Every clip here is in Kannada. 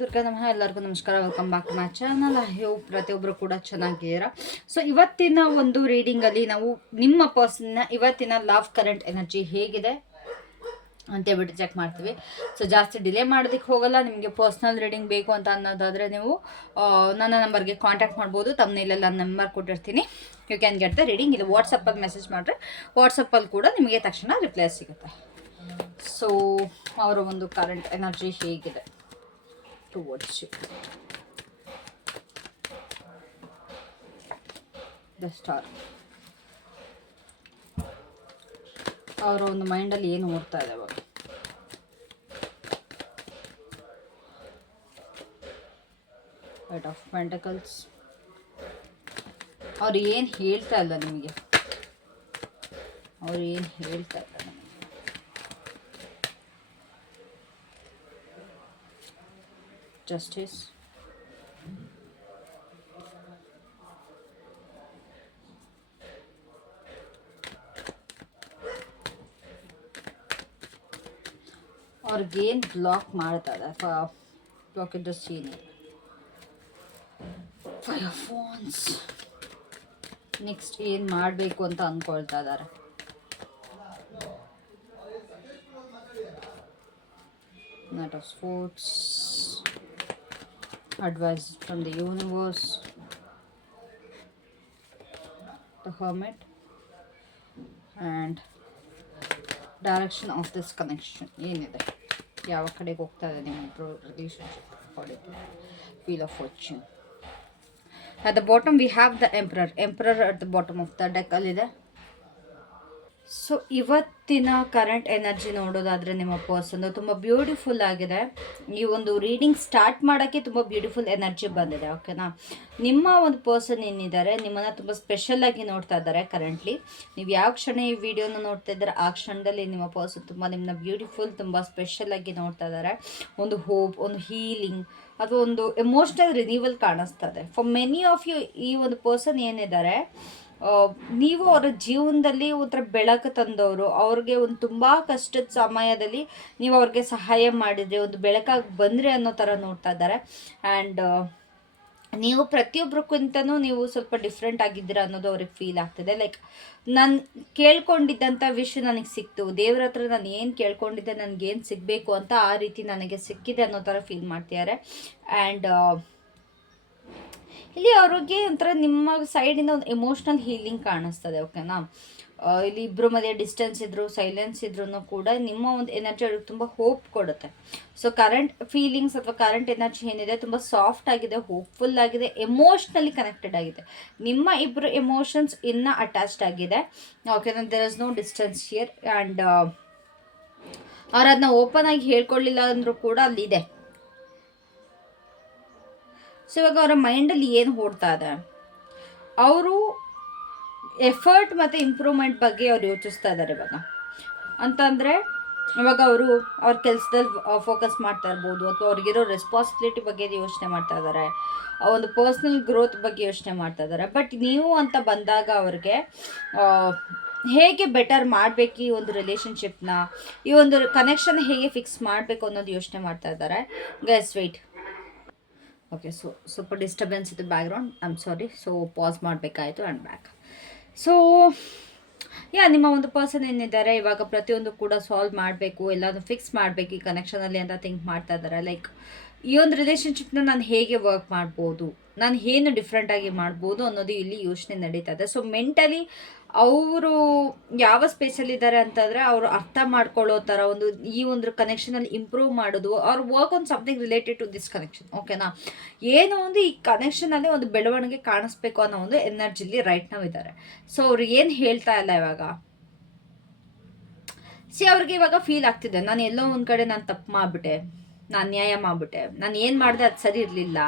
ದುರ್ಗಾ ನಮಃ. ಎಲ್ಲರಿಗೂ ನಮಸ್ಕಾರ. Welcome back to my channel. ಪ್ರತಿಯೊಬ್ಬರು ಕೂಡ ಚೆನ್ನಾಗಿದ್ದೀರಾ. ಸೊ ಇವತ್ತಿನ ಒಂದು ರೀಡಿಂಗಲ್ಲಿ ನಾವು ನಿಮ್ಮ ಪರ್ಸನ್ನ ಇವತ್ತಿನ ಲವ್ ಕರೆಂಟ್ ಎನರ್ಜಿ ಹೇಗಿದೆ ಅಂತ ಹೇಳ್ಬಿಟ್ಟು ಚೆಕ್ ಮಾಡ್ತೀವಿ. ಸೊ ಜಾಸ್ತಿ ಡಿಲೇ ಮಾಡೋದಕ್ಕೆ ಹೋಗಲ್ಲ. ನಿಮಗೆ ಪರ್ಸ್ನಲ್ ರೀಡಿಂಗ್ ಬೇಕು ಅಂತ ಅನ್ನೋದಾದರೆ ನೀವು ನನ್ನ ನಂಬರ್ಗೆ ಕಾಂಟ್ಯಾಕ್ಟ್ ಮಾಡ್ಬೋದು. ತಮ್ಮನೇಲೆಲ್ಲ ನಂಬರ್ ಕೊಟ್ಟಿರ್ತೀನಿ. You can get the reading. ಇಲ್ಲಿ ವಾಟ್ಸಪ್ಪಲ್ಲಿ ಮೆಸೇಜ್ ಮಾಡಿದ್ರೆ ವಾಟ್ಸಪ್ಪಲ್ಲಿ ಕೂಡ ನಿಮಗೆ ತಕ್ಷಣ ರಿಪ್ಲೈ ಸಿಗುತ್ತೆ. ಸೊ ಅವರ ಒಂದು ಕರೆಂಟ್ ಎನರ್ಜಿ ಹೇಗಿದೆ towards you. The star. ಅವರ ಒಂದು ಮೈಂಡಲ್ಲಿ ಏನು ಓಡ್ತಾ ಇದೆ ಅವಾಗ? Eight of Pentacles. ಅವ್ರು ಏನು ಹೇಳ್ತಾ ಇಲ್ಲ ನಿಮಗೆ, ಅವ್ರು ಏನು ಹೇಳ್ತಾ ಇಲ್ಲ ನಿಮಗೆ. Justice. ಅವ್ರಿಗೇನು ಬ್ಲಾಕ್ ಮಾಡ್ತಾರೆ, ಬ್ಲಾಕ್ ಇದ್ದ scene. Five of wands. Next ಏನು ಮಾಡಬೇಕು ಅಂತ ಅಂದ್ಕೊಳ್ತಾ ಇದ್ದಾರೆ. Knight of Swords. Advice from the universe. The Hermit. And direction of this connection. ಏನಿದೆ, ಯಾವ ಕಡೆಗೆ ಹೋಗ್ತಾ ಇದೆ ನಿಮ್ಮ relationship? Wheel of Fortune. At the bottom we have the Emperor. Emperor at the bottom of the deck ಅಲ್ಲಿದೆ. ಸೊ ಇವತ್ತಿನ ಕರೆಂಟ್ ಎನರ್ಜಿ ನೋಡೋದಾದರೆ ನಿಮ್ಮ ಪರ್ಸನ್ ತುಂಬ ಬ್ಯೂಟಿಫುಲ್ ಆಗಿದೆ. ಈ ಒಂದು ರೀಡಿಂಗ್ ಸ್ಟಾರ್ಟ್ ಮಾಡೋಕ್ಕೆ ತುಂಬ ಬ್ಯೂಟಿಫುಲ್ ಎನರ್ಜಿ ಬಂದಿದೆ. ಓಕೆನಾ? ನಿಮ್ಮ ಒಂದು ಪರ್ಸನ್ ಏನಿದ್ದಾರೆ ನಿಮ್ಮನ್ನು ತುಂಬ ಸ್ಪೆಷಲಾಗಿ ನೋಡ್ತಾ ಇದ್ದಾರೆ ಕರೆಂಟ್ಲಿ. ನೀವು ಯಾವ ಕ್ಷಣ ಈ ವಿಡಿಯೋನ ನೋಡ್ತಾ ಇದ್ದಾರೆ ಆ ಕ್ಷಣದಲ್ಲಿ ನಿಮ್ಮ ಪರ್ಸನ್ ತುಂಬ ನಿಮ್ಮನ್ನ ಬ್ಯೂಟಿಫುಲ್, ತುಂಬ ಸ್ಪೆಷಲಾಗಿ ನೋಡ್ತಾ ಇದ್ದಾರೆ. ಒಂದು ಹೋಪ್, ಒಂದು ಹೀಲಿಂಗ್ ಅಥವಾ ಒಂದು ಎಮೋಷ್ನಲ್ ರಿನೀವಲ್ ಕಾಣಿಸ್ತಾ ಇದೆ. ಫಾರ್ ಮೆನಿ ಆಫ್ ಯು ಈ ಒಂದು ಪರ್ಸನ್ ಏನಿದ್ದಾರೆ, ನೀವು ಅವರ ಜೀವನದಲ್ಲಿ ಒಂಥರ ಬೆಳಕು ತಂದವರು. ಅವ್ರಿಗೆ ಒಂದು ತುಂಬ ಕಷ್ಟದ ಸಮಯದಲ್ಲಿ ನೀವು ಅವ್ರಿಗೆ ಸಹಾಯ ಮಾಡಿದರೆ ಒಂದು ಬೆಳಕಾಗಿ ಬಂದರೆ ಅನ್ನೋ ಥರ ನೋಡ್ತಾ ಇದ್ದಾರೆ. ಆ್ಯಂಡ್ ನೀವು ಪ್ರತಿಯೊಬ್ಬರಿಗಿಂತನೂ ನೀವು ಸ್ವಲ್ಪ ಡಿಫ್ರೆಂಟ್ ಆಗಿದ್ದೀರಾ ಅನ್ನೋದು ಅವ್ರಿಗೆ ಫೀಲ್ ಆಗ್ತಿದೆ. ಲೈಕ್ ನಾನು ಕೇಳ್ಕೊಂಡಿದ್ದಂಥ ವಿಷಯ ನನಗೆ ಸಿಕ್ತು, ದೇವ್ರ ಹತ್ರ ನಾನು ಏನು ಕೇಳ್ಕೊಂಡಿದ್ದೆ ನನಗೇನು ಸಿಗಬೇಕು ಅಂತ ಆ ರೀತಿ ನನಗೆ ಸಿಕ್ಕಿದೆ ಅನ್ನೋ ಥರ ಫೀಲ್ ಮಾಡ್ತಿದ್ದಾರೆ. ಆ್ಯಂಡ್ ಇಲ್ಲಿ ಅವ್ರಿಗೆ ಒಂಥರ ನಿಮ್ಮ ಸೈಡಿಂದ ಒಂದು ಎಮೋಷ್ನಲ್ ಹೀಲಿಂಗ್ ಕಾಣಿಸ್ತದೆ. ಓಕೆನಾ? ಇಲ್ಲಿ ಇಬ್ಬರು ಮಧ್ಯೆ ಡಿಸ್ಟೆನ್ಸ್ ಇದ್ದರೂ, ಸೈಲೆನ್ಸ್ ಇದ್ರೂ ಕೂಡ ನಿಮ್ಮ ಒಂದು ಎನರ್ಜಿ ಅವ್ರಿಗೆ ತುಂಬ ಹೋಪ್ ಕೊಡುತ್ತೆ. ಸೊ ಕರೆಂಟ್ ಫೀಲಿಂಗ್ಸ್ ಅಥವಾ ಕರೆಂಟ್ ಎನರ್ಜಿ ಏನಿದೆ ತುಂಬ ಸಾಫ್ಟ್ ಆಗಿದೆ, ಹೋಪ್ಫುಲ್ ಆಗಿದೆ, ಎಮೋಷ್ನಲಿ ಕನೆಕ್ಟೆಡ್ ಆಗಿದೆ. ನಿಮ್ಮ ಇಬ್ಬರು ಎಮೋಷನ್ಸ್ ಇನ್ನೂ ಅಟ್ಯಾಚ್ಡ್ ಆಗಿದೆ. ಓಕೆನಾ? There is no distance here. And ಅವ್ರು ಅದನ್ನ ಓಪನ್ ಆಗಿ ಹೇಳ್ಕೊಳ್ಳಿಲ್ಲ ಅಂದರೂ ಕೂಡ ಅಲ್ಲಿದೆ. ಸೊ ಇವಾಗ ಅವರ ಮೈಂಡಲ್ಲಿ ಏನು ಓಡ್ತಾ ಇದೆ, ಅವರು ಎಫರ್ಟ್ ಮತ್ತು ಇಂಪ್ರೂವ್ಮೆಂಟ್ ಬಗ್ಗೆ ಅವ್ರು ಯೋಚಿಸ್ತಾ ಇದ್ದಾರೆ ಇವಾಗ. ಅಂತಂದರೆ ಇವಾಗ ಅವರು ಅವ್ರ ಕೆಲಸದಲ್ಲಿ ಫೋಕಸ್ ಮಾಡ್ತಾ ಇರ್ಬೋದು, ಅಥವಾ ಅವ್ರಿಗಿರೋ ರೆಸ್ಪಾನ್ಸಿಬಿಲಿಟಿ ಬಗ್ಗೆ ಯೋಚನೆ ಮಾಡ್ತಾ ಇದ್ದಾರೆ, ಒಂದು ಪರ್ಸ್ನಲ್ ಗ್ರೋತ್ ಬಗ್ಗೆ ಯೋಚನೆ ಮಾಡ್ತಾ ಇದ್ದಾರೆ. ಬಟ್ ನೀವು ಅಂತ ಬಂದಾಗ ಅವ್ರಿಗೆ ಹೇಗೆ ಬೆಟರ್ ಮಾಡಬೇಕು, ಈ ಒಂದು ರಿಲೇಷನ್ಶಿಪ್ನ, ಈ ಒಂದು ಕನೆಕ್ಷನ್ ಹೇಗೆ ಫಿಕ್ಸ್ ಮಾಡಬೇಕು ಅನ್ನೋದು ಯೋಚನೆ ಮಾಡ್ತಾ ಇದ್ದಾರೆ. Guys wait. ಓಕೆ, ಸೊ ಸ್ವಲ್ಪ ಡಿಸ್ಟರ್ಬೆನ್ಸ್ ಇತ್ತು background, I am sorry. So pass ಮಾಡಬೇಕಾಯಿತು ಆ್ಯಂಡ್ ಬ್ಯಾಕ್. ಸೊ ನಿಮ್ಮ ಒಂದು ಪರ್ಸನ್ ಏನಿದ್ದಾರೆ ಇವಾಗ ಪ್ರತಿಯೊಂದು ಕೂಡ ಸಾಲ್ವ್ ಮಾಡಬೇಕು, ಎಲ್ಲಾನು ಫಿಕ್ಸ್ ಮಾಡಬೇಕು ಈ ಕನೆಕ್ಷನಲ್ಲಿ ಅಂತ ಥಿಂಕ್ ಮಾಡ್ತಾ ಇದ್ದಾರೆ. ಲೈಕ್ ಈ ಒಂದು ರಿಲೇಷನ್ಶಿಪ್ನ ನಾನು ಹೇಗೆ ವರ್ಕ್ ಮಾಡ್ಬೋದು, ನಾನು ಏನು ಡಿಫ್ರೆಂಟಾಗಿ ಮಾಡ್ಬೋದು ಅನ್ನೋದು ಇಲ್ಲಿ ಯೋಚನೆ ನಡೀತಾ ಇದೆ. ಸೊ ಮೆಂಟಲಿ ಅವರು ಯಾವ ಸ್ಪೇಸಲ್ಲಿದ್ದಾರೆ ಅಂತಂದರೆ ಅವರು ಅರ್ಥ ಮಾಡ್ಕೊಳ್ಳೋ ಥರ ಒಂದು ಈ ಒಂದು ಕನೆಕ್ಷನಲ್ಲಿ ಇಂಪ್ರೂವ್ ಮಾಡೋದು, ಅವ್ರು work on something related to this connection. ಓಕೆನಾ? ಏನೋ ಒಂದು ಈ ಕನೆಕ್ಷನಲ್ಲಿ ಒಂದು ಬೆಳವಣಿಗೆ ಕಾಣಿಸ್ಬೇಕು ಅನ್ನೋ ಒಂದು ಎನರ್ಜಿಲಿ ರೈಟ್ ನಾವು ಇದ್ದಾರೆ. ಸೊ ಅವ್ರು ಏನು ಹೇಳ್ತಾ ಇಲ್ಲ ಇವಾಗ, ಅವ್ರಿಗೆ ಇವಾಗ ಫೀಲ್ ಆಗ್ತಿದೆ, ನಾನು ಎಲ್ಲೋ ಒಂದು ಕಡೆ ನಾನು ತಪ್ಪು ಮಾಡಿಬಿಟ್ಟೆ, ನಾನು ನ್ಯಾಯ ಮಾಡಿಬಿಟ್ಟೆ, ನಾನು ಏನು ಮಾಡಿದೆ ಅದು ಸರಿ ಇರಲಿಲ್ಲ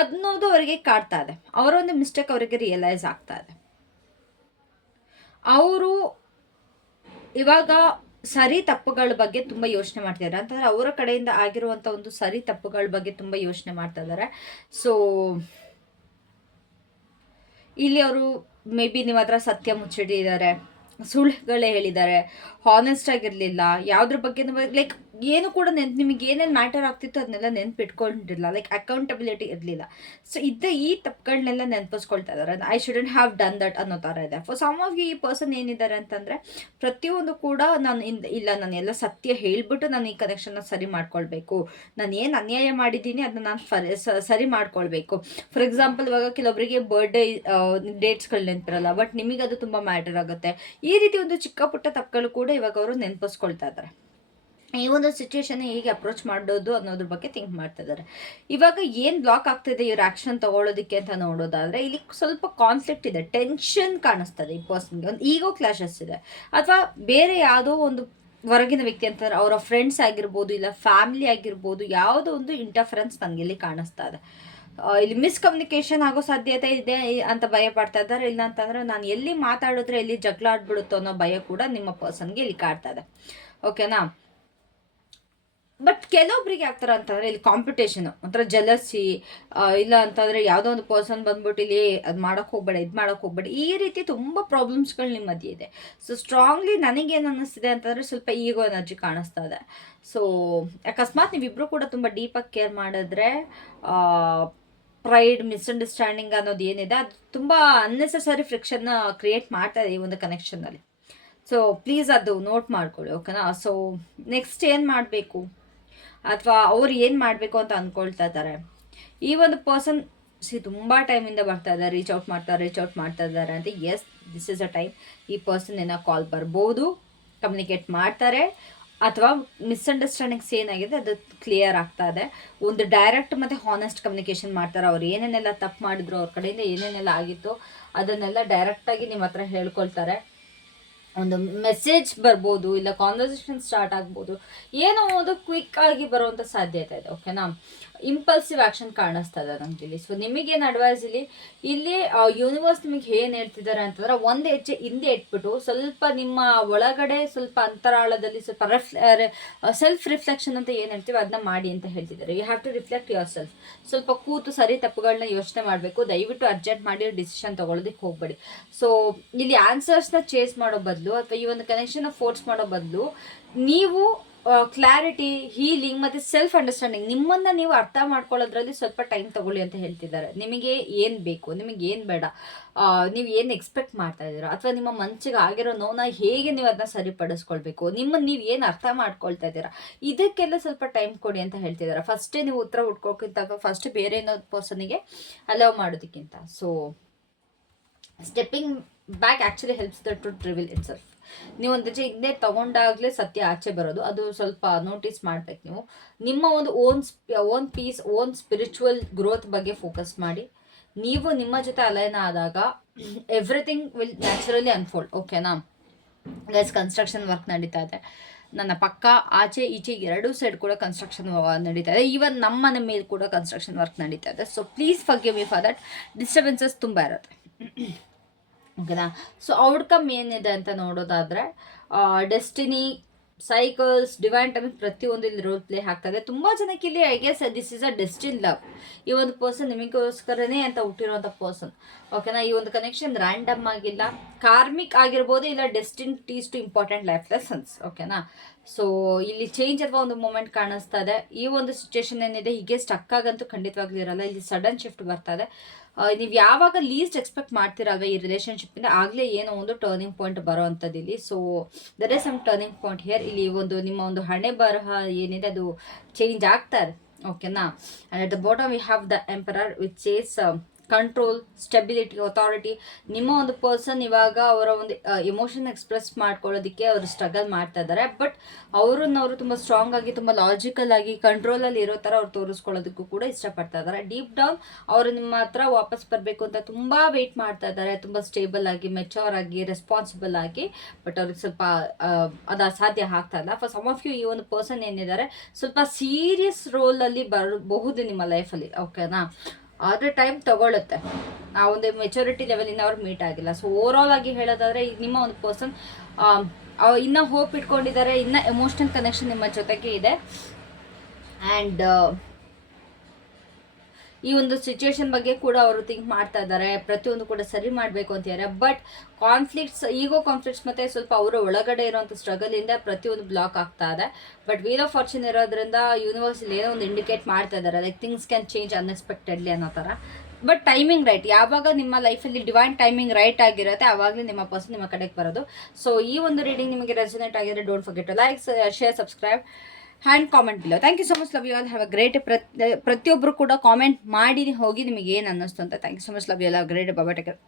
ಅನ್ನೋದು ಅವರಿಗೆ ಕಾಡ್ತಾ ಇದೆ. ಅವರೊಂದು ಮಿಸ್ಟೇಕ್ ಅವರಿಗೆ ರಿಯಲೈಸ್ ಆಗ್ತಾ ಇದೆ. ಅವರು ಇವಾಗ ಸರಿ ತಪ್ಪುಗಳ ಬಗ್ಗೆ ತುಂಬ ಯೋಚನೆ ಮಾಡ್ತಿದ್ದಾರೆ. ಅಂತಂದರೆ ಅವರ ಕಡೆಯಿಂದ ಆಗಿರುವಂಥ ಒಂದು ಸರಿ ತಪ್ಪುಗಳ ಬಗ್ಗೆ ತುಂಬ ಯೋಚನೆ ಮಾಡ್ತಾ ಇದ್ದಾರೆ. ಸೊ ಇಲ್ಲಿ ಅವರು ಮೇ ಬಿ ನಿಮ್ಮ ಹತ್ರ ಸತ್ಯ ಮುಚ್ಚಿಟ್ಟಿದ್ದಾರೆ, ಸುಳ್ಳುಗಳೇ ಹೇಳಿದ್ದಾರೆ, ಹಾನೆಸ್ಟ್ ಆಗಿರಲಿಲ್ಲ, ಯಾವುದ್ರ ಬಗ್ಗೆ ಲೈಕ್ ಏನು ಕೂಡ ನಿಮಗೆ ಏನೇನು ಮ್ಯಾಟರ್ ಆಗ್ತಿತ್ತು ಅದನ್ನೆಲ್ಲ ನೆನ್ಪಿಟ್ಕೊಂಡಿರಲಿಲ್ಲ, ಲೈಕ್ ಅಕೌಂಟಬಿಲಿಟಿ ಇರಲಿಲ್ಲ. ಸೊ ಈ ತಪ್ಪುಗಳನ್ನೆಲ್ಲ ನೆನಪಿಸ್ಕೊಳ್ತಾ ಇದ್ದಾರೆ. I shouldn't have done that ಅನ್ನೋ ಥರ ಇದೆ. ಫಾರ್ ಸಮ್ ಆಫ್ ಈ ಪರ್ಸನ್ ಏನಿದ್ದಾರೆ ಅಂತಂದರೆ, ಪ್ರತಿಯೊಂದು ಕೂಡ ನಾನು ಎಲ್ಲ ಸತ್ಯ ಹೇಳಿಬಿಟ್ಟು ನಾನು ಈ ಕನೆಕ್ಷನ್ನ ಸರಿ ಮಾಡ್ಕೊಳ್ಬೇಕು, ನಾನು ಏನು ಅನ್ಯಾಯ ಮಾಡಿದ್ದೀನಿ ಅದನ್ನ ನಾನು ಸರಿ ಮಾಡ್ಕೊಳ್ಬೇಕು. ಫಾರ್ ಎಕ್ಸಾಂಪಲ್, ಇವಾಗ ಕೆಲವೊಬ್ಬರಿಗೆ ಬರ್ಡೇ ಡೇಟ್ಸ್ಗಳು ನೆನಪಿರಲ್ಲ, ಬಟ್ ನಿಮಗೆ ಅದು ತುಂಬ ಮ್ಯಾಟರ್ ಆಗುತ್ತೆ. ಈ ರೀತಿ ಒಂದು ಚಿಕ್ಕ ಪುಟ್ಟ ತಪ್ಪುಗಳು ಕೂಡ ಇವಾಗ ಅವರು ನೆನಪಿಸ್ಕೊಳ್ತಾ ಇದ್ದಾರೆ. ಈ ಒಂದು ಸಿಚುವೇಶನ್ ಹೇಗೆ ಅಪ್ರೋಚ್ ಮಾಡೋದು ಅನ್ನೋದ್ರ ಬಗ್ಗೆ ಥಿಂಕ್ ಮಾಡ್ತಾ ಇದ್ದಾರೆ. ಇವಾಗ ಏನು ಬ್ಲಾಕ್ ಆಗ್ತಿದೆ ಇವ್ರ ಆ್ಯಕ್ಷನ್ ತೊಗೊಳೋದಕ್ಕೆ ಅಂತ ನೋಡೋದಾದರೆ, ಇಲ್ಲಿ ಸ್ವಲ್ಪ ಕಾನ್ಫ್ಲಿಕ್ಟ್ ಇದೆ, ಟೆನ್ಷನ್ ಕಾಣಿಸ್ತದೆ ಈ ಪರ್ಸನ್ಗೆ, ಒಂದು ಈಗೋ ಕ್ಲಾಶಸ್ ಇದೆ. ಅಥವಾ ಬೇರೆ ಯಾವುದೋ ಒಂದು ಹೊರಗಿನ ವ್ಯಕ್ತಿ ಅಂತಂದ್ರೆ ಅವರ ಫ್ರೆಂಡ್ಸ್ ಆಗಿರ್ಬೋದು, ಇಲ್ಲ ಫ್ಯಾಮಿಲಿ ಆಗಿರ್ಬೋದು, ಯಾವುದೋ ಒಂದು ಇಂಟರ್ಫರೆನ್ಸ್ ನನಗೆ ಇಲ್ಲಿ ಕಾಣಿಸ್ತಾ ಇದೆ. ಇಲ್ಲಿ ಮಿಸ್ಕಮ್ಯುನಿಕೇಶನ್ ಆಗೋ ಸಾಧ್ಯತೆ ಇದೆ ಅಂತ ಭಯ ಪಡ್ತಾ ಇದ್ದಾರೆ. ಇಲ್ಲ ಅಂತಂದರೆ ನಾನು ಎಲ್ಲಿ ಮಾತಾಡಿದ್ರೆ ಎಲ್ಲಿ ಜಗಳ ಆಡ್ಬಿಡುತ್ತೋ ಅನ್ನೋ ಭಯ ಕೂಡ ನಿಮ್ಮ ಪರ್ಸನ್ಗೆ ಇಲ್ಲಿ ಕಾಡ್ತಾ ಇದೆ. ಓಕೆನಾ? ಬಟ್ ಕೆಲವೊಬ್ರಿಗೆ ಆಗ್ತಾರ ಅಂತಂದರೆ ಇಲ್ಲಿ ಕಾಂಪಿಟೇಷನ್, ಒಂಥರ ಜಲಸಿ, ಇಲ್ಲ ಅಂತಂದರೆ ಯಾವುದೋ ಒಂದು ಪರ್ಸನ್ ಬಂದ್ಬಿಟ್ಟು ಇಲ್ಲಿ ಅದು ಮಾಡೋಕ್ಕೆ ಹೋಗ್ಬೇಡ, ಇದು ಮಾಡೋಕ್ಕೆ ಹೋಗ್ಬೇಡ, ಈ ರೀತಿ ತುಂಬ ಪ್ರಾಬ್ಲಮ್ಸ್ಗಳು ನಿಮ್ಮ ಮಧ್ಯೆ ಇದೆ. ಸೊ ಸ್ಟ್ರಾಂಗ್ಲಿ ನನಗೇನು ಅನ್ನಿಸ್ತಿದೆ ಅಂತಂದರೆ ಸ್ವಲ್ಪ ಈಗೋ ಎನರ್ಜಿ ಕಾಣಿಸ್ತಾ ಇದೆ. ಸೊ ಅಕಸ್ಮಾತ್ ನೀವಿಬ್ಬರು ಕೂಡ ತುಂಬ ಡೀಪಾಗಿ ಕೇರ್ ಮಾಡಿದ್ರೆ, ಪ್ರೈಡ್, ಮಿಸ್ಅಂಡರ್ಸ್ಟ್ಯಾಂಡಿಂಗ್ ಅನ್ನೋದು ಏನಿದೆ ಅದು ತುಂಬ ಅನ್ನೆಸೆಸರಿ ಫ್ರಿಕ್ಷನ್ನ ಕ್ರಿಯೇಟ್ ಮಾಡ್ತಾ ಇದೆ ಈ ಒಂದು ಕನೆಕ್ಷನ್ನಲ್ಲಿ. ಸೊ ಪ್ಲೀಸ್ ಅದು ನೋಟ್ ಮಾಡ್ಕೊಳ್ಳಿ. ಓಕೆನಾ? ಸೊ ನೆಕ್ಸ್ಟ್ ಏನು ಮಾಡಬೇಕು ಅಥವಾ ಅವ್ರು ಏನು ಮಾಡಬೇಕು ಅಂತ ಅಂದ್ಕೊಳ್ತಾ ಇದ್ದಾರೆ. ಈ ಒಂದು ಪರ್ಸನ್ ತುಂಬ ಟೈಮಿಂದ ಬರ್ತಾ ಇದ್ದಾರೆ, ರೀಚ್ ಔಟ್ ಮಾಡ್ತಾ ಇದ್ದಾರೆ ಅಂತ. Yes, this is a time. ಈ ಪರ್ಸನ್ ಏನೋ ಕಾಲ್ ಬರ್ಬೋದು, ಕಮ್ಯುನಿಕೇಟ್ ಮಾಡ್ತಾರೆ, ಅಥವಾ ಮಿಸ್ಅಂಡರ್ಸ್ಟ್ಯಾಂಡಿಂಗ್ಸ್ ಏನಾಗಿದೆ ಅದು ಕ್ಲಿಯರ್ ಆಗ್ತಾ ಇದೆ. ಒಂದು ಡೈರೆಕ್ಟ್ ಮತ್ತು ಹಾನೆಸ್ಟ್ ಕಮ್ಯುನಿಕೇಷನ್ ಮಾಡ್ತಾರೆ. ಅವ್ರು ಏನೇನೆಲ್ಲ ತಪ್ಪು ಮಾಡಿದ್ರು, ಅವ್ರ ಕಡೆಯಿಂದ ಏನೇನೆಲ್ಲ ಆಗಿತ್ತು ಅದನ್ನೆಲ್ಲ ಡೈರೆಕ್ಟಾಗಿ ನಿಮ್ಮ ಹತ್ರ ಹೇಳ್ಕೊಳ್ತಾರೆ. ಒಂದು ಮೆಸೇಜ್ ಬರ್ಬೋದು, ಇಲ್ಲ ಕಾನ್ವರ್ಸೇಷನ್ ಸ್ಟಾರ್ಟ್ ಆಗ್ಬೋದು, ಏನೋ ಒಂದು ಕ್ವಿಕ್ ಆಗಿ ಬರುವಂಥ ಸಾಧ್ಯತೆ ಇದೆ. ಓಕೆನಾ? ಇಂಪಲ್ಸಿವ್ ಆ್ಯಕ್ಷನ್ ಕಾಣಿಸ್ತಾ ಇದೆ ನನಗೆ ಇಲ್ಲಿ. ಸೊ ನಿಮಗೇನು ಅಡ್ವೈಸ್ ಇಲ್ಲಿ ಯೂನಿವರ್ಸ್ ನಿಮಗೆ ಏನು ಹೇಳ್ತಿದ್ದಾರೆ ಅಂತಂದ್ರೆ, ಒಂದು ಹೆಜ್ಜೆ ಹಿಂದೆ ಇಟ್ಬಿಟ್ಟು ಸ್ವಲ್ಪ ನಿಮ್ಮ ಒಳಗಡೆ ಸ್ವಲ್ಪ ಅಂತರಾಳದಲ್ಲಿ ಸ್ವಲ್ಪ ಸೆಲ್ಫ್ ರಿಫ್ಲೆಕ್ಷನ್ ಅಂತ ಏನು ಹೇಳ್ತೀವಿ ಅದನ್ನ ಮಾಡಿ ಅಂತ ಹೇಳ್ತಿದ್ದಾರೆ. You have to reflect yourself. ಸ್ವಲ್ಪ ಕೂತು ಸರಿ ತಪ್ಪುಗಳನ್ನ ಯೋಚನೆ ಮಾಡಬೇಕು. ದಯವಿಟ್ಟು ಅರ್ಜೆಂಟ್ ಮಾಡಿ ಡಿಸಿಷನ್ ತೊಗೊಳೋದಕ್ಕೆ ಹೋಗಬೇಡಿ. ಸೊ ಇಲ್ಲಿ ಆನ್ಸರ್ಸ್ನ ಚೇಸ್ ಮಾಡೋ ಬದಲು, ಅಥವಾ ಈ ಒಂದು ಕನೆಕ್ಷನ್ನ ಫೋರ್ಸ್ ಮಾಡೋ ಬದಲು, ನೀವು ಕ್ಲಾರಿಟಿ, ಹೀಲಿಂಗ್ ಮತ್ತು ಸೆಲ್ಫ್ ಅಂಡರ್ಸ್ಟ್ಯಾಂಡಿಂಗ್, ನಿಮ್ಮನ್ನು ನೀವು ಅರ್ಥ ಮಾಡ್ಕೊಳ್ಳೋದ್ರಲ್ಲಿ ಸ್ವಲ್ಪ ಟೈಮ್ ತಗೊಳ್ಳಿ ಅಂತ ಹೇಳ್ತಿದ್ದಾರೆ. ನಿಮಗೆ ಏನು ಬೇಕು, ನಿಮಗೆ ಏನು ಬೇಡ, ನೀವು ಏನು ಎಕ್ಸ್ಪೆಕ್ಟ್ ಮಾಡ್ತಾ ಇದ್ದೀರಾ, ಅಥವಾ ನಿಮ್ಮ ಮನಸ್ಸಿಗೆ ಆಗಿರೋ ನೋವನ್ನ ಹೇಗೆ ನೀವು ಅದನ್ನ ಸರಿಪಡಿಸ್ಕೊಳ್ಬೇಕು, ನೀವು ಏನು ಅರ್ಥ ಮಾಡ್ಕೊಳ್ತಾ ಇದ್ದೀರಾ, ಇದಕ್ಕೆಲ್ಲ ಸ್ವಲ್ಪ ಟೈಮ್ ಕೊಡಿ ಅಂತ ಹೇಳ್ತಿದ್ದಾರೆ. ಫಸ್ಟೇ ನೀವು ಉತ್ತರ ಹುಡ್ಕೋಕ್ಕಿಂತ, ಅಥವಾ ಫಸ್ಟ್ ಬೇರೆ ಏನೋ ಪರ್ಸನಿಗೆ ಅಲೌ ಮಾಡೋದಕ್ಕಿಂತ. So stepping back actually helps the truth reveal it self. ನೀವು ಒಂದು ಹೆಜ್ಜೆ ಹಿಂದೆ ತಗೊಂಡಾಗಲೇ ಸತ್ಯ ಆಚೆ ಬರೋದು. ಅದು ಸ್ವಲ್ಪ ನೋಟಿಸ್ ಮಾಡ್ಬೇಕು ನೀವು. ನಿಮ್ಮ ಒಂದು own peace, own spiritual growth ಬಗ್ಗೆ ಫೋಕಸ್ ಮಾಡಿ. ನೀವು ನಿಮ್ಮ ಜೊತೆ ಅಲೈನ್ ಆದಾಗ ಎವ್ರಿಥಿಂಗ್ ವಿಲ್ ನ್ಯಾಚುರಲಿ ಅನ್ಫೋಲ್ಡ್. ಓಕೆನಾ ಗೈಸ್? ಕನ್ಸ್ಟ್ರಕ್ಷನ್ ವರ್ಕ್ ನಡೀತಾ ಇದೆ ನನ್ನ ಪಕ್ಕ, ಆಚೆ ಈಚೆ ಎರಡೂ ಸೈಡ್ ಕೂಡ ಕನ್ಸ್ಟ್ರಕ್ಷನ್ ನಡೀತಾ ಇದೆ. ಈವನ್ ನಮ್ಮ ಮನೆ ಮೇಲೆ ಕೂಡ ಕನ್ಸ್ಟ್ರಕ್ಷನ್ ವರ್ಕ್ ನಡೀತಾ ಇದೆ. So please forgive me for that. Disturbances ತುಂಬ ಇರುತ್ತೆ. ಓಕೆನಾ? ಸೊ ಔಟ್ಕಮ್ ಏನಿದೆ ಅಂತ ನೋಡೋದಾದರೆ, ಡೆಸ್ಟಿನಿ, ಸೈಕಲ್ಸ್, ಡಿವೈನ್ ಟೈಮಿಂಗ್ ಪ್ರತಿಯೊಂದು ಇಲ್ಲಿ ರೋಲ್ ಪ್ಲೇ ಆಗ್ತದೆ. ತುಂಬ ಜನಕ್ಕೆ ಇಲ್ಲಿ I guess this is a destined love. ಈ ಒಂದು ಪರ್ಸನ್ ನಿಮಗೋಸ್ಕರನೇ ಅಂತ ಹುಟ್ಟಿರುವಂಥ ಪರ್ಸನ್. ಓಕೆನಾ? ಈ ಒಂದು ಕನೆಕ್ಷನ್ ರ್ಯಾಂಡಮ್ ಆಗಿಲ್ಲ, ಕಾರ್ಮಿಕ್ ಆಗಿರ್ಬೋದು, ಇಲ್ಲ destinies to important life lessons. ಓಕೆನಾ? ಸೊ ಇಲ್ಲಿ ಚೇಂಜ್ ಅಥವಾ ಒಂದು ಮೂಮೆಂಟ್ ಕಾಣಿಸ್ತಾ ಇದೆ. ಈ ಒಂದು ಸಿಚುವೇಶನ್ ಏನಿದೆ ಹೀಗೆ ಸ್ಟಕ್ ಆಗಂತೂ ಖಂಡಿತವಾಗ್ಲೂ ಇರಲ್ಲ. ಇಲ್ಲಿ ಸಡನ್ ಶಿಫ್ಟ್ ಬರ್ತಾ ಇದೆ. ನೀವು ಯಾವಾಗ ಲೀಸ್ಟ್ ಎಕ್ಸ್ಪೆಕ್ಟ್ ಮಾಡ್ತೀರಲ್ವ ಈ ರಿಲೇಷನ್ಶಿಪ್ಪಿಂದ, ಆಗಲೇ ಏನೋ ಒಂದು ಟರ್ನಿಂಗ್ ಪಾಯಿಂಟ್ ಬರೋ ಅಂಥದ್ದು ಇಲ್ಲಿ. So there is some turning point here. ಇಲ್ಲಿ ನಿಮ್ಮ ಒಂದು ಹಣೆ ಬರಹ ಏನಿದೆ ಅದು ಚೇಂಜ್ ಆಗ್ತಾ ಇದೆ. ಓಕೆನಾ? And at the bottom we have the emperor which says control, stability, authority. ನಿಮ್ಮ ಒಂದು ಪರ್ಸನ್ ಇವಾಗ ಅವರ ಒಂದು ಎಮೋಷನ್ ಎಕ್ಸ್ಪ್ರೆಸ್ ಮಾಡ್ಕೊಳ್ಳೋದಕ್ಕೆ ಅವರು ಸ್ಟ್ರಗಲ್ ಮಾಡ್ತಾ ಇದ್ದಾರೆ. ಬಟ್ ಅವರು ತುಂಬ ಸ್ಟ್ರಾಂಗ್ ಆಗಿ, ತುಂಬ ಲಾಜಿಕಲ್ ಆಗಿ, ಕಂಟ್ರೋಲಲ್ಲಿ ಇರೋ ಥರ ಅವ್ರು ತೋರಿಸ್ಕೊಳ್ಳೋದಕ್ಕೂ ಕೂಡ ಇಷ್ಟಪಡ್ತಾ ಇದ್ದಾರೆ. ಡೀಪ್ ಡೌನ್ ಅವರು ನಿಮ್ಮ ಹತ್ರ ವಾಪಸ್ ಬರಬೇಕು ಅಂತ ತುಂಬ ವೆಯ್ಟ್ ಮಾಡ್ತಾ ಇದ್ದಾರೆ. ತುಂಬ ಸ್ಟೇಬಲ್ ಆಗಿ, ಮೆಚೋರ್ ಆಗಿ, ರೆಸ್ಪಾನ್ಸಿಬಲ್ ಆಗಿ. ಬಟ್ ಅವ್ರಿಗೆ ಸ್ವಲ್ಪ ಅದು ಅಸಾಧ್ಯ ಆಗ್ತಾ ಇಲ್ಲ. ಫಾರ್ ಸಮ್ ಆಫ್ ಯು ಈ ಒಂದು ಪರ್ಸನ್ ಏನಿದ್ದಾರೆ ಸ್ವಲ್ಪ ಸೀರಿಯಸ್ ರೋಲಲ್ಲಿ ಬರಬಹುದು ನಿಮ್ಮ ಲೈಫಲ್ಲಿ. ಓಕೆನಾ? ಆದರೆ ಟೈಮ್ ತಗೊಳುತ್ತೆ. ಆ ಒಂದು ಮೆಚುರಿಟಿ ಲೆವೆಲಿಂದ ಅವ್ರಿಗೆ ಮೀಟ್ ಆಗಿಲ್ಲ. ಸೊ ಓವರಾಲ್ ಆಗಿ ಹೇಳೋದಾದರೆ ನಿಮ್ಮ ಒಂದು ಪರ್ಸನ್ ಇನ್ನೂ ಹೋಪ್ ಇಟ್ಕೊಂಡಿದ್ದಾರೆ, ಇನ್ನೂ ಎಮೋಷ್ನಲ್ ಕನೆಕ್ಷನ್ ನಿಮ್ಮ ಜೊತೆಗೆ ಇದೆ. ಆ್ಯಂಡ್ ಈ ಒಂದು ಸಿಚುವೇಶನ್ ಬಗ್ಗೆ ಕೂಡ ಅವರು ಥಿಂಕ್ ಮಾಡ್ತಾ ಇದ್ದಾರೆ, ಪ್ರತಿಯೊಂದು ಕೂಡ ಸರಿ ಮಾಡಬೇಕು ಅಂತಿದ್ದಾರೆ. ಬಟ್ ಈಗೋ ಕಾನ್ಫ್ಲಿಕ್ಟ್ಸ್ ಮತ್ತು ಸ್ವಲ್ಪ ಅವರ ಒಳಗಡೆ ಇರುವಂಥ ಸ್ಟ್ರಗಲಿಂದ ಪ್ರತಿಯೊಂದು ಬ್ಲಾಕ್ ಆಗ್ತಾ ಇದೆ. ಬಟ್ ವೀಲ್ ಆಫ್ ಫಾರ್ಚೂನ್ ಇರೋದ್ರಿಂದ ಯೂನಿವರ್ಸಲ್ಲಿ ಏನೋ ಒಂದು ಇಂಡಿಕೇಟ್ ಮಾಡ್ತಾ ಇದ್ದಾರೆ, like things can change unexpectedly ಅನ್ನೋ ಥರ. ಬಟ್ ಟೈಮಿಂಗ್ ರೈಟ್, ಯಾವಾಗ ನಿಮ್ಮ ಲೈಫಲ್ಲಿ ಡಿವೈನ್ ಟೈಮಿಂಗ್ ರೈಟ್ ಆಗಿರುತ್ತೆ ಆವಾಗಲೇ ನಿಮ್ಮ ಪರ್ಸನ್ ನಿಮ್ಮ ಕಡೆಗೆ ಬರೋದು. ಸೊ ಈ ಒಂದು ರೀಡಿಂಗ್ ನಿಮಗೆ ರೆಸನೇಟ್ ಆಗಿದ್ರೆ don't forget to like, share, subscribe and comment below. Thank you so much, love you all, have a great. ಪ್ರತಿಯೊಬ್ಬರು ಕೂಡ ಕಾಮೆಂಟ್ ಮಾಡಿ ಹೋಗಿ ನಿಮಗೆ ಏನು ಅನ್ನಿಸ್ತು ಅಂತ. Thank you so much, love you all, have a great. ಬಾಬಾ ಟೇಕ್ ಕೇರ್.